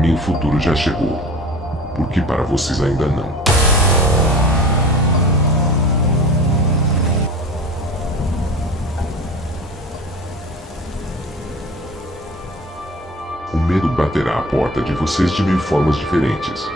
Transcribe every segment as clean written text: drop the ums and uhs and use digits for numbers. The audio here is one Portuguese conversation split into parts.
mim o futuro já chegou, porque para vocês ainda não. O medo baterá à porta de vocês de 1000 formas diferentes.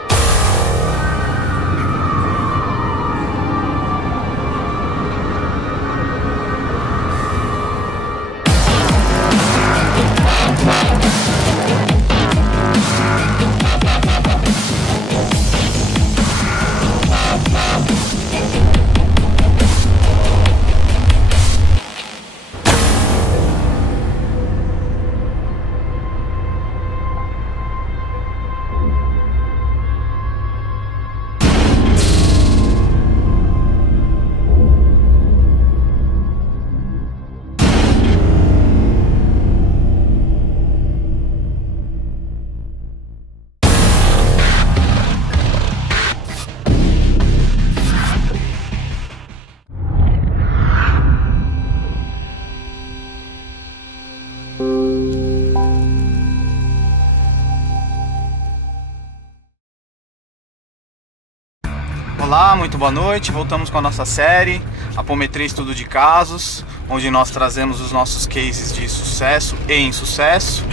Olá, muito boa noite. Voltamos com a nossa série Apometria Estudo de Casos, onde nós trazemos os nossos cases de sucesso e insucesso.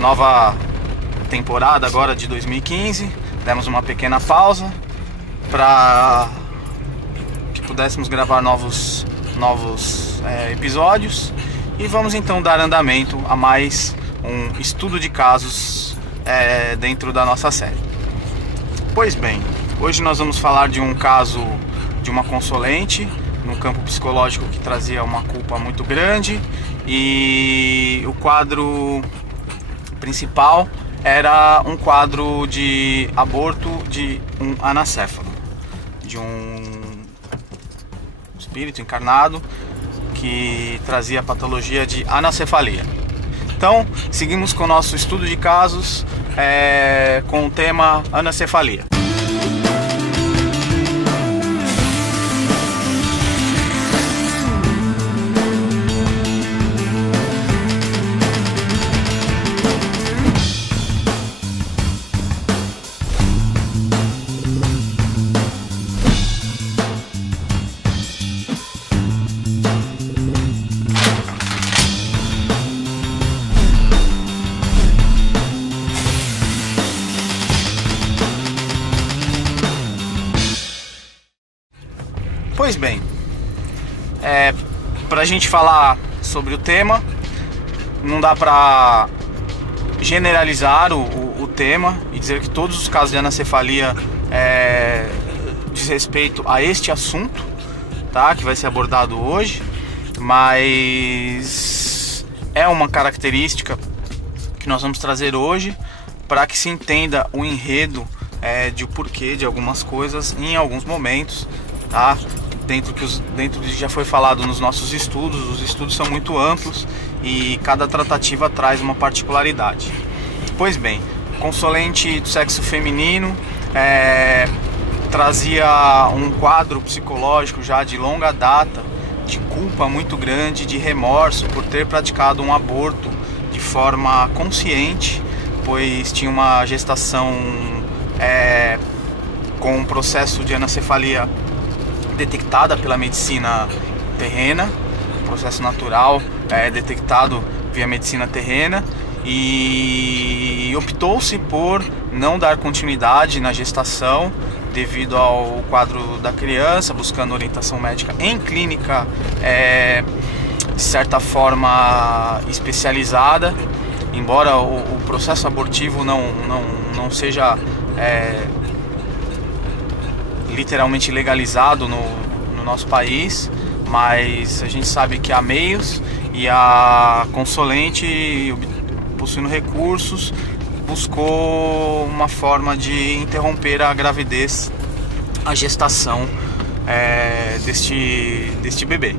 Nova temporada agora de 2015. Demos uma pequena pausa para que pudéssemos gravar novos episódios, e vamos então dar andamento a mais um estudo de casos dentro da nossa série. Pois bem, hoje nós vamos falar de um caso de uma consolente no campo psicológico que trazia uma culpa muito grande, e o quadro principal era um quadro de aborto de um anacéfalo, de um espírito encarnado que trazia a patologia de anacefalia. Então, seguimos com o nosso estudo de casos com o tema anacefalia. Pois bem, para a gente falar sobre o tema, não dá para generalizar o tema e dizer que todos os casos de anencefalia diz respeito a este assunto, tá? Que vai ser abordado hoje, mas é uma característica que nós vamos trazer hoje para que se entenda o enredo de o porquê de algumas coisas em alguns momentos, tá? Dentro do que já foi falado nos nossos estudos, os estudos são muito amplos e cada tratativa traz uma particularidade. Pois bem, consolente do sexo feminino trazia um quadro psicológico já de longa data, de culpa muito grande, de remorso por ter praticado um aborto de forma consciente, pois tinha uma gestação com um processo de anencefalia detectada pela medicina terrena, um processo natural detectado via medicina terrena, e optou-se por não dar continuidade na gestação devido ao quadro da criança, buscando orientação médica em clínica de certa forma especializada, embora o processo abortivo não seja literalmente legalizado no nosso país, mas a gente sabe que há meios, e a consolente, possuindo recursos, buscou uma forma de interromper a gravidez, a gestação deste bebê,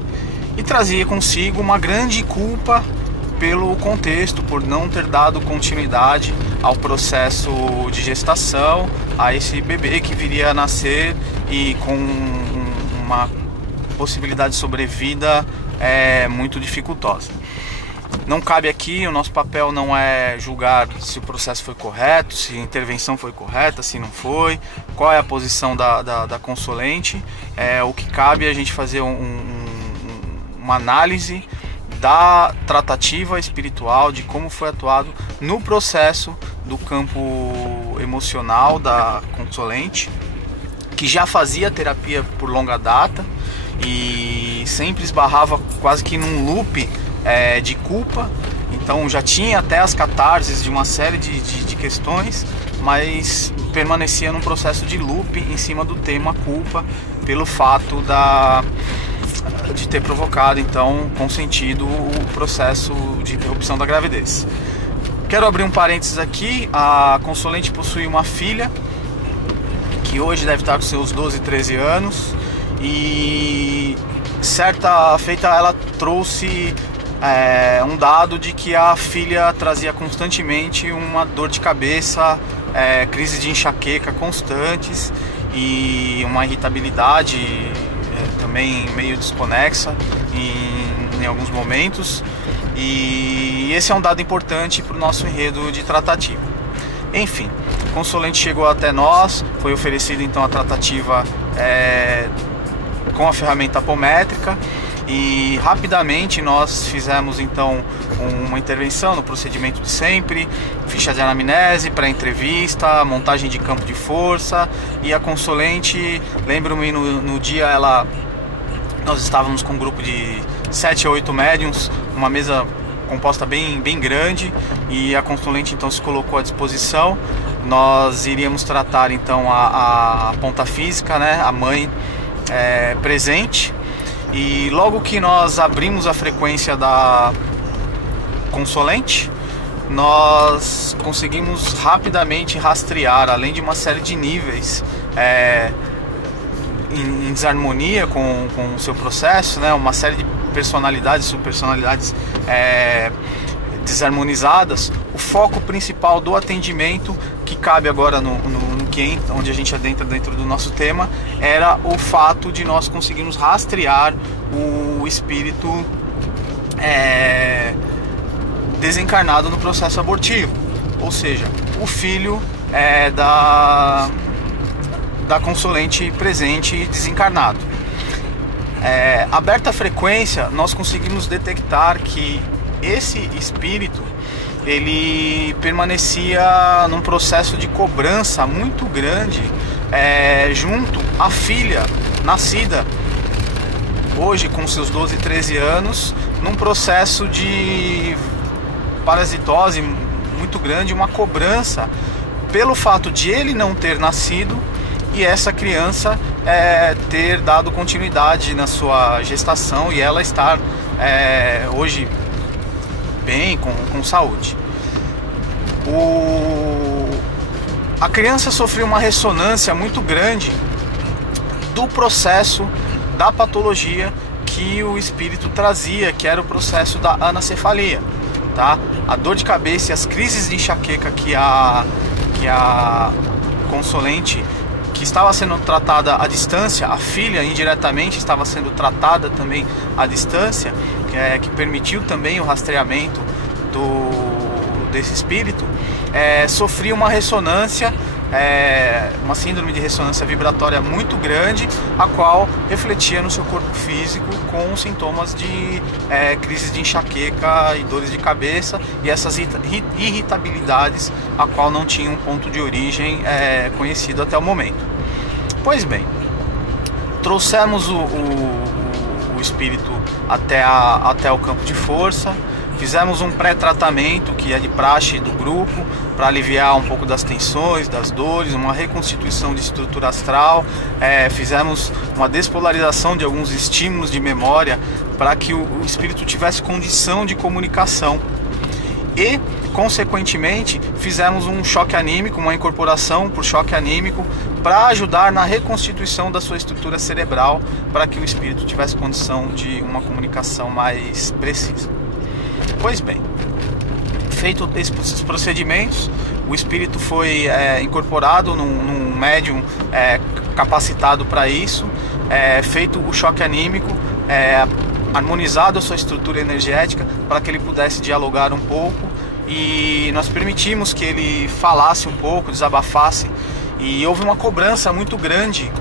e trazia consigo uma grande culpa pelo contexto, por não ter dado continuidade ao processo de gestação, a esse bebê que viria a nascer e com uma possibilidade de sobrevida muito dificultosa. Não cabe aqui, o nosso papel não é julgar se o processo foi correto, se a intervenção foi correta, se não foi, qual é a posição da consulente. O que cabe é a gente fazer uma análise da tratativa espiritual, de como foi atuado no processo do campo emocional da consulente, que já fazia terapia por longa data e sempre esbarrava quase que num loop de culpa. Então já tinha até as catarses de uma série de questões, mas permanecia num processo de loop em cima do tema culpa, pelo fato de ter provocado, então, consentido o processo de interrupção da gravidez. Quero abrir um parênteses aqui. A consulente possui uma filha que hoje deve estar com seus 12, 13 anos, e certa feita ela trouxe um dado de que a filha trazia constantemente uma dor de cabeça, crises de enxaqueca constantes e uma irritabilidade também meio desconexa em alguns momentos. E esse é um dado importante para o nosso enredo de tratativa. Enfim, o consulente chegou até nós, foi oferecida então a tratativa com a ferramenta apométrica, e rapidamente nós fizemos então uma intervenção no procedimento de sempre, ficha de anamnese, pré-entrevista, montagem de campo de força. E a consulente, lembro-me no dia, nós estávamos com um grupo de 7 a 8 médiums, uma mesa composta bem grande, e a consulente então se colocou à disposição. Nós iríamos tratar então a ponta física, né, a mãe presente. E logo que nós abrimos a frequência da consulente, nós conseguimos rapidamente rastrear, além de uma série de níveis em desarmonia com o seu processo, né, uma série de personalidades, subpersonalidades desarmonizadas. O foco principal do atendimento, que cabe agora onde a gente adentra dentro do nosso tema, era o fato de nós conseguirmos rastrear o espírito desencarnado no processo abortivo, ou seja, o filho da consulente presente e desencarnado. Aberta a frequência, nós conseguimos detectar que esse espírito ele permanecia num processo de cobrança muito grande junto à filha nascida hoje com seus 12, 13 anos, num processo de parasitose muito grande, uma cobrança pelo fato de ele não ter nascido e essa criança ter dado continuidade na sua gestação e ela estar hoje bem, com saúde. A criança sofreu uma ressonância muito grande do processo da patologia que o espírito trazia, que era o processo da anencefalia, tá? A dor de cabeça e as crises de enxaqueca que a consulente, que estava sendo tratada à distância, a filha indiretamente estava sendo tratada também à distância, que permitiu também o rastreamento desse espírito, sofria uma ressonância, uma síndrome de ressonância vibratória muito grande, a qual refletia no seu corpo físico com sintomas de crises de enxaqueca e dores de cabeça, e essas irritabilidades, a qual não tinha um ponto de origem conhecido até o momento. Pois bem, trouxemos o espírito até o campo de força, fizemos um pré-tratamento que é de praxe do grupo para aliviar um pouco das tensões, das dores, uma reconstituição de estrutura astral, fizemos uma despolarização de alguns estímulos de memória para que o espírito tivesse condição de comunicação e, consequentemente, fizemos um choque anímico, uma incorporação por choque anímico para ajudar na reconstituição da sua estrutura cerebral, para que o espírito tivesse condição de uma comunicação mais precisa. Pois bem, feito esses procedimentos, o espírito foi incorporado num médium capacitado para isso, feito o choque anímico, harmonizado a sua estrutura energética para que ele pudesse dialogar um pouco, e nós permitimos que ele falasse um pouco, desabafasse, e houve uma cobrança muito grande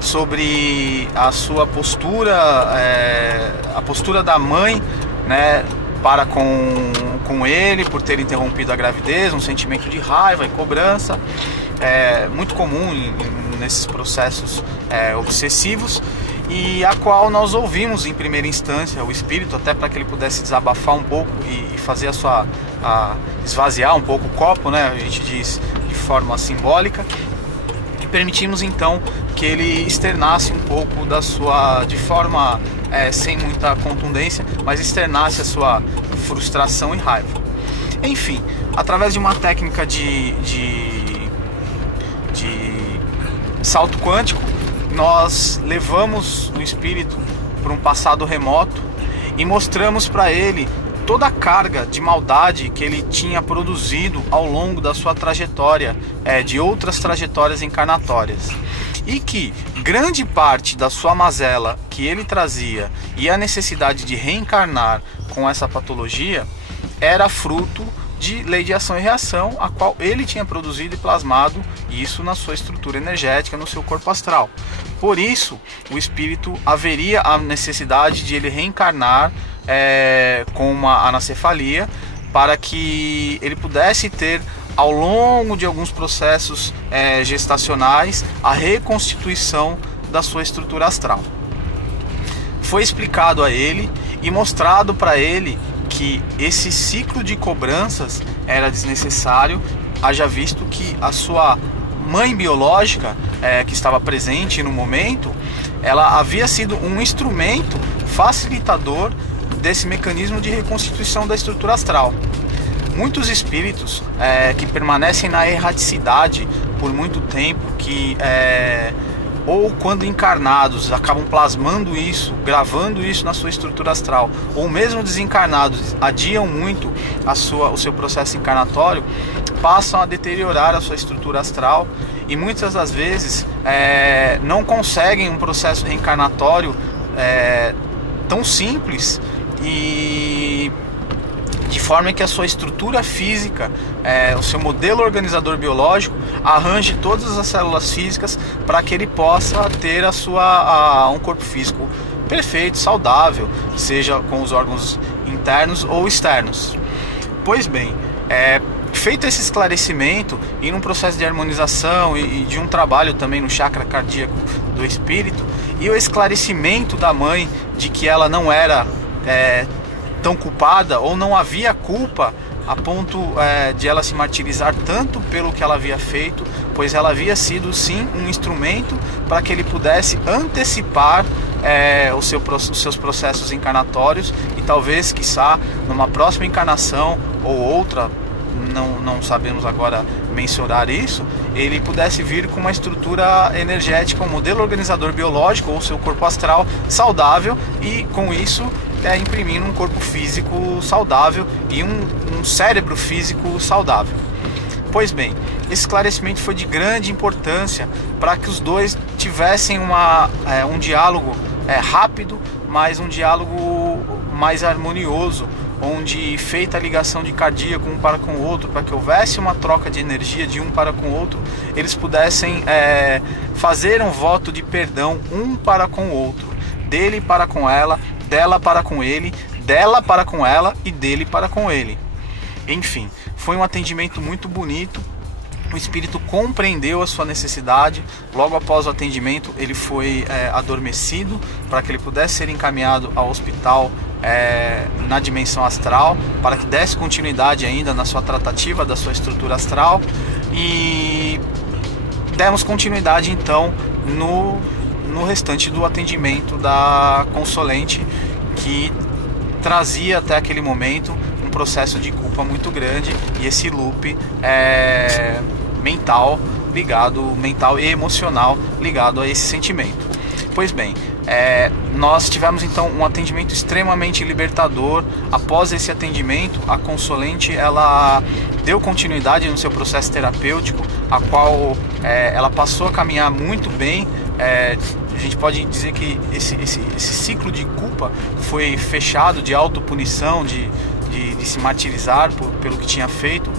sobre a sua postura, a postura da mãe, né, para com ele por ter interrompido a gravidez, um sentimento de raiva e cobrança, muito comum nesses processos obsessivos, e a qual nós ouvimos em primeira instância o espírito, até para que ele pudesse desabafar um pouco e fazer esvaziar um pouco o copo, né, a gente diz de forma simbólica, e permitimos então que ele externasse um pouco de forma sem muita contundência, mas externasse a sua frustração e raiva. Enfim, através de uma técnica de salto quântico, nós levamos o espírito para um passado remoto e mostramos para ele toda a carga de maldade que ele tinha produzido ao longo da sua trajetória, de outras trajetórias encarnatórias, e que grande parte da sua mazela que ele trazia e a necessidade de reencarnar com essa patologia era fruto de lei de ação e reação, a qual ele tinha produzido e plasmado isso na sua estrutura energética, no seu corpo astral. Por isso, o espírito haveria a necessidade de ele reencarnar com uma anacefalia, para que ele pudesse ter, ao longo de alguns processos gestacionais, a reconstituição da sua estrutura astral. Foi explicado a ele e mostrado para ele que esse ciclo de cobranças era desnecessário, haja visto que a sua mãe biológica, que estava presente no momento, ela havia sido um instrumento facilitador desse mecanismo de reconstituição da estrutura astral. Muitos espíritos que permanecem na erraticidade por muito tempo, que ou quando encarnados acabam plasmando isso, gravando isso na sua estrutura astral, ou mesmo desencarnados adiam muito o seu processo encarnatório, passam a deteriorar a sua estrutura astral e muitas das vezes não conseguem um processo reencarnatório tão simples, e de forma que a sua estrutura física, o seu modelo organizador biológico, arranje todas as células físicas para que ele possa ter um corpo físico perfeito, saudável, seja com os órgãos internos ou externos. Pois bem, feito esse esclarecimento e num processo de harmonização e de um trabalho também no chakra cardíaco do espírito, e o esclarecimento da mãe de que ela não era tão culpada, ou não havia culpa a ponto de ela se martirizar tanto pelo que ela havia feito, pois ela havia sido sim um instrumento para que ele pudesse antecipar os seus processos encarnatórios, e talvez, quiçá, numa próxima encarnação ou outra, não sabemos agora mensurar isso, ele pudesse vir com uma estrutura energética, um modelo organizador biológico ou seu corpo astral saudável, e com isso imprimindo um corpo físico saudável e um cérebro físico saudável. Pois bem, esse esclarecimento foi de grande importância para que os dois tivessem um diálogo rápido, mas um diálogo mais harmonioso, onde, feita a ligação de cardíaco um para com o outro, para que houvesse uma troca de energia de um para com o outro, eles pudessem fazer um voto de perdão um para com o outro, dele para com ela, dela para com ele, dela para com ela e dele para com ele. Enfim, foi um atendimento muito bonito. O espírito compreendeu a sua necessidade. Logo após o atendimento, ele foi adormecido para que ele pudesse ser encaminhado ao hospital na dimensão astral, para que desse continuidade ainda na sua tratativa da sua estrutura astral, e demos continuidade então no restante do atendimento da consolente, que trazia até aquele momento um processo de culpa muito grande, e esse loop mental e emocional ligado a esse sentimento. Pois bem, nós tivemos então um atendimento extremamente libertador. Após esse atendimento, a consolente ela deu continuidade no seu processo terapêutico, a qual ela passou a caminhar muito bem, a gente pode dizer que esse ciclo de culpa foi fechado, de autopunição, de se martirizar pelo que tinha feito,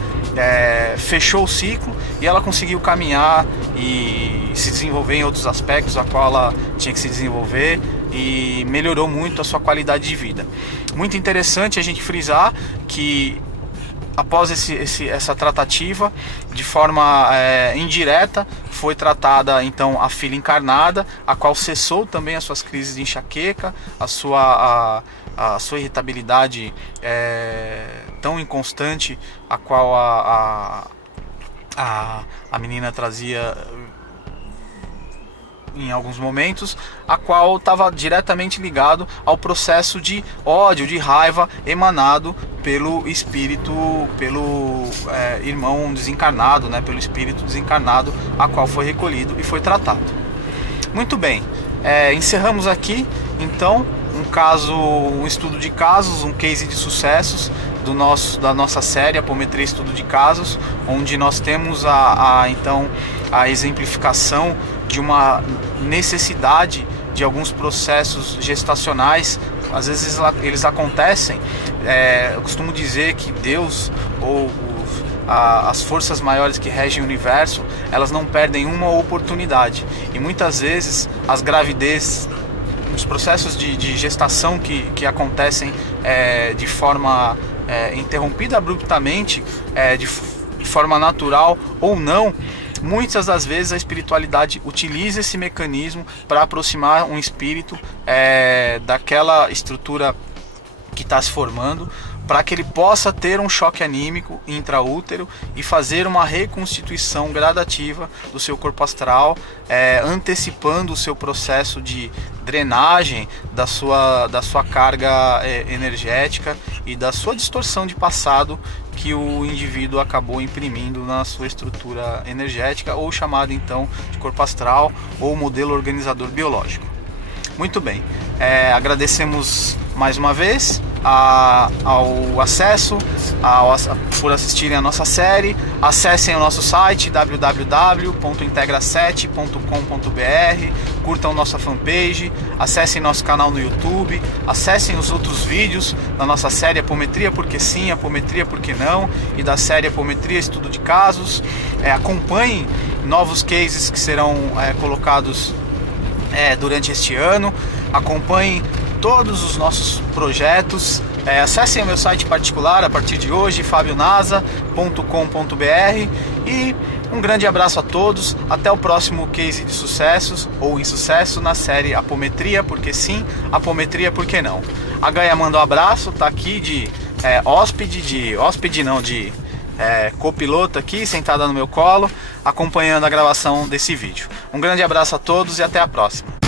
fechou o ciclo e ela conseguiu caminhar e se desenvolver em outros aspectos a qual ela tinha que se desenvolver, e melhorou muito a sua qualidade de vida. Muito interessante a gente frisar que após essa tratativa, de forma indireta, foi tratada então a filha encarnada, a qual cessou também as suas crises de enxaqueca, a sua irritabilidade tão inconstante, a qual a menina trazia em alguns momentos, a qual estava diretamente ligado ao processo de ódio, de raiva emanado pelo espírito, pelo irmão desencarnado, né, pelo espírito desencarnado, a qual foi recolhido e foi tratado. Muito bem, encerramos aqui então um estudo de casos, um case de sucessos da nossa série Apometria Estudo de Casos, onde nós temos então a exemplificação de uma necessidade de alguns processos gestacionais. Às vezes eles acontecem, eu costumo dizer que Deus ou as forças maiores que regem o universo, elas não perdem uma oportunidade, e muitas vezes as gravidez, os processos de gestação que acontecem de forma interrompida abruptamente, de forma natural ou não, muitas das vezes a espiritualidade utiliza esse mecanismo para aproximar um espírito daquela estrutura que está se formando, para que ele possa ter um choque anímico intraútero e fazer uma reconstituição gradativa do seu corpo astral, antecipando o seu processo de drenagem da sua carga energética e da sua distorção de passado que o indivíduo acabou imprimindo na sua estrutura energética, ou chamado então de corpo astral ou modelo organizador biológico. Muito bem, agradecemos mais uma vez ao acesso, por assistirem a nossa série. Acessem o nosso site www.integra7.com.br, curtam nossa fanpage, acessem nosso canal no YouTube, acessem os outros vídeos da nossa série Apometria Porque Sim, Apometria Porque Não, e da série Apometria Estudo de Casos. Acompanhem novos cases que serão colocados durante este ano. Acompanhem todos os nossos projetos. Acessem o meu site particular a partir de hoje, fabionasa.com.br, e um grande abraço a todos. Até o próximo case de sucessos ou insucesso na série Apometria Porque Sim, Apometria Porque Não. A Gaia manda um abraço, tá aqui de copiloto aqui, sentada no meu colo, acompanhando a gravação desse vídeo. Um grande abraço a todos e até a próxima.